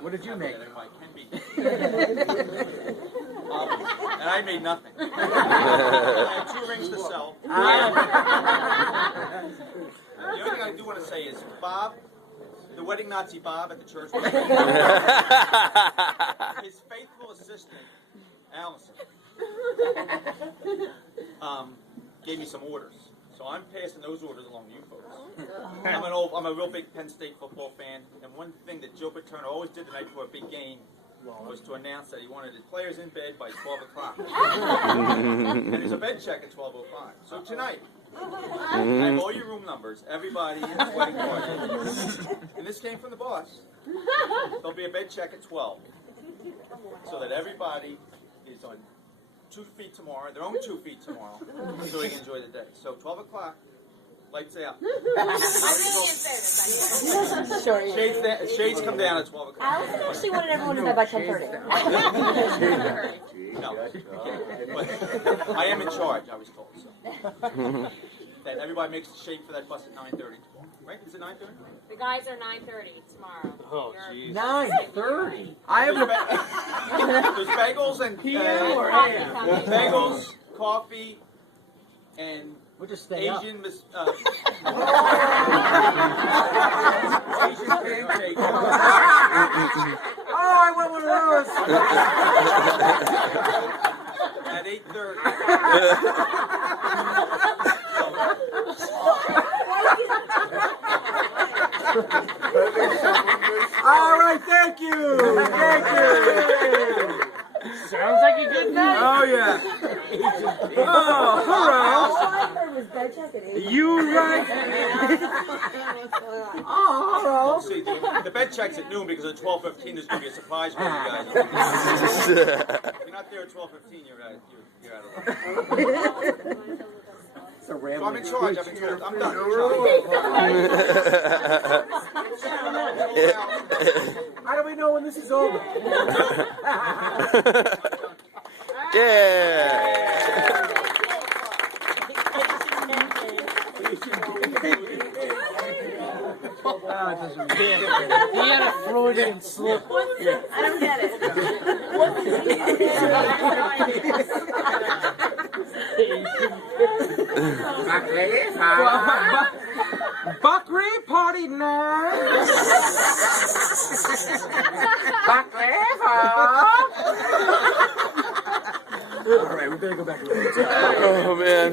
What did you make? And I made nothing. I had 2 rings to sell. The only thing I do want to say is Bob, the wedding Nazi Bob at the church, his faithful assistant, Allison, gave me some orders. So I'm passing those orders along to you folks. I'm a real big Penn State football fan, and one thing that Joe Paterno always did the night before a big game was to announce that he wanted his players in bed by 12 o'clock. And there's a bed check at 12:05. So tonight, I have all your room numbers, everybody in the wedding party. And this came from the boss. There'll be a bed check at 12. So that everybody is on 2 feet tomorrow, their own 2 feet tomorrow, so we can enjoy the day. So 12 o'clock, lights out. Shades come down at 12 o'clock. Allison actually wanted everyone in bed by 10:30. No, but I am in charge, I was told. So. That everybody makes the shape for that bus at 9:30 tomorrow. Right? Is it 9:30? The guys are 9:30 tomorrow. Oh, jeez. 9:30. I have There's bagels and bagels, coffee, and we'll just stay up. Asian pancake. Oh, I want one of those. At 8:30. All right, thank you. Thank you. Sounds like a good night. Oh, yeah. Oh, All I heard was bed check at 8. you right. Oh, We'll see. The bed check's at noon because at 12:15 there's going to be a surprise for you guys. If you're not there at 12:15, you're out of luck. So I'm in charge. I'm in charge. I'm done. How do we know when this is over? Yeah. He had a Freudian slip. I don't get it. Buckley party night. Buckley. All right, we better go back. Oh man.